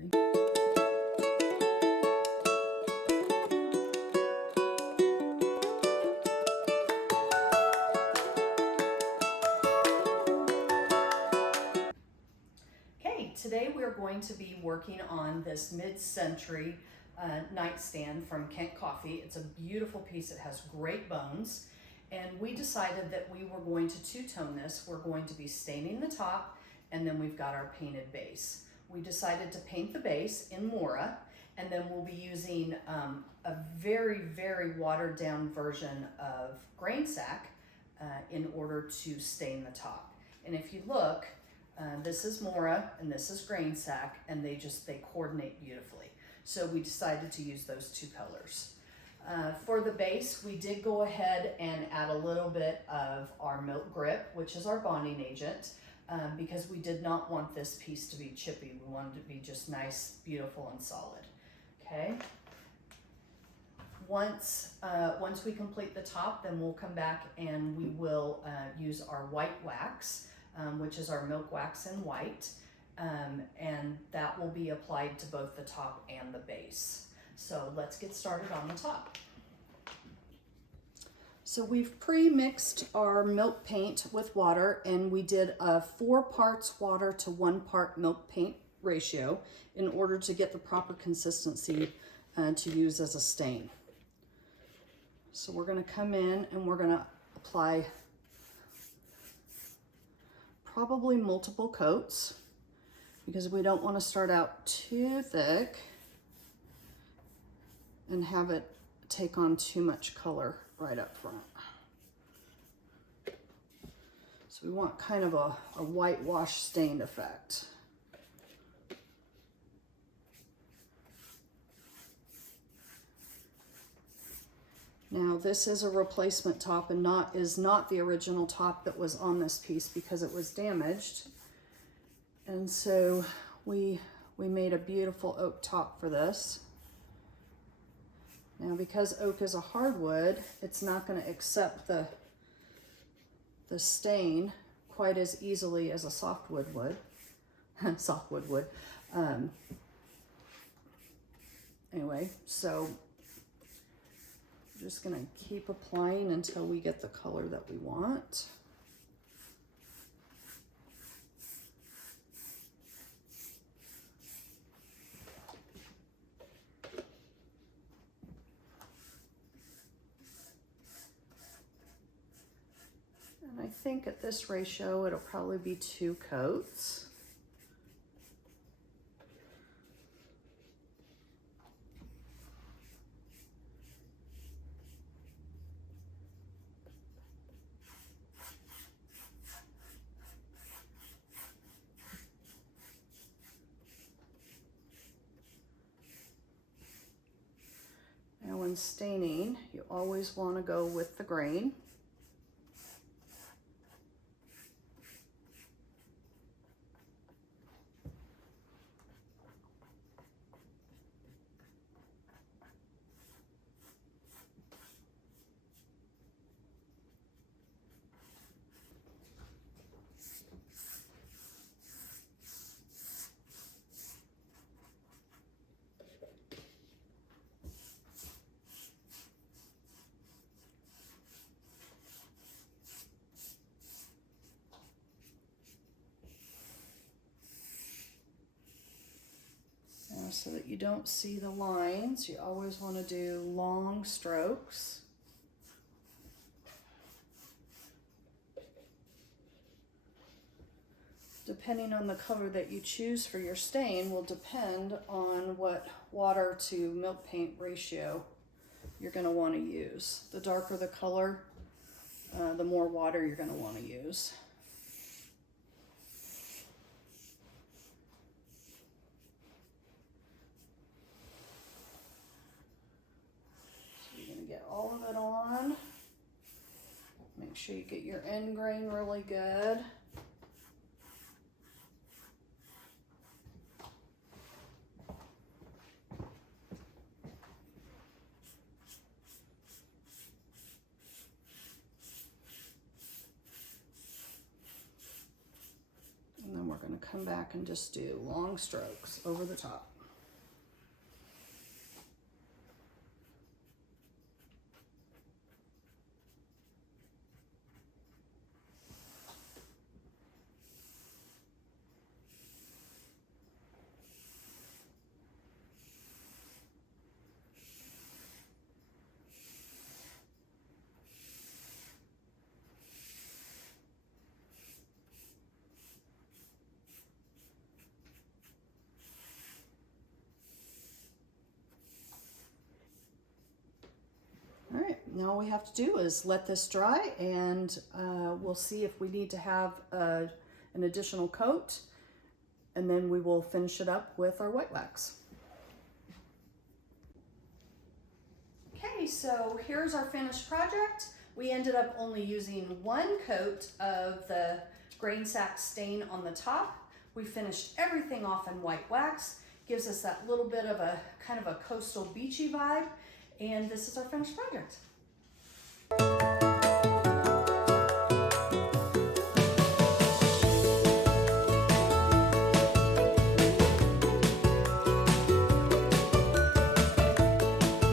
Ready? Okay, today we're going to be working on this mid-century nightstand from Kent Coffee. It's a beautiful piece. It has great bones. And we decided that we were going to two-tone this. We're going to be staining the top, and then we've got our painted base. We decided to paint the base in Mora, and then we'll be using a very, very watered down version of grain sack in order to stain the top. And if you look, this is Mora and this is grain sack, and they coordinate beautifully. So we decided to use those two colors. For the base, we did go ahead and add a little bit of our milk grip, which is our bonding agent, because we did not want this piece to be chippy. We wanted it to be just nice, beautiful, and solid. Okay. Once we complete the top, then we'll come back and we will use our white wax, which is our milk wax in white, and that will be applied to both the top and the base. So let's get started on the top. So we've pre-mixed our milk paint with water, and we did a 4 parts water to 1 part milk paint ratio in order to get the proper consistency to use as a stain. So we're going to come in and we're going to apply probably multiple coats because we don't want to start out too thick and have it take on too much color right up front. So we want kind of a whitewash stained effect. Now this is a replacement top and is not the original top that was on this piece because it was damaged. And so we made a beautiful oak top for this. Now because oak is a hardwood, it's not going to accept the stain quite as easily as a softwood would. Softwood would. Anyway, so just going to keep applying until we get the color that we want. And I think at this ratio, it'll probably be 2 coats. Now when staining, you always want to go with the grain. So that you don't see the lines, you always want to do long strokes. Depending on the color that you choose for your stain will depend on what water to milk paint ratio you're going to want to use. The darker the color, the more water you're going to want to use. Get all of it on. Make sure you get your end grain really good. And then we're going to come back and just do long strokes over the top. All right, now all we have to do is let this dry, and we'll see if we need to have an additional coat, and then we will finish it up with our white wax. Okay, so here's our finished project. We ended up only using one coat of the grain sack stain on the top. We finished everything off in white wax. Gives us that little bit of a kind of a coastal beachy vibe. And this is our finished project.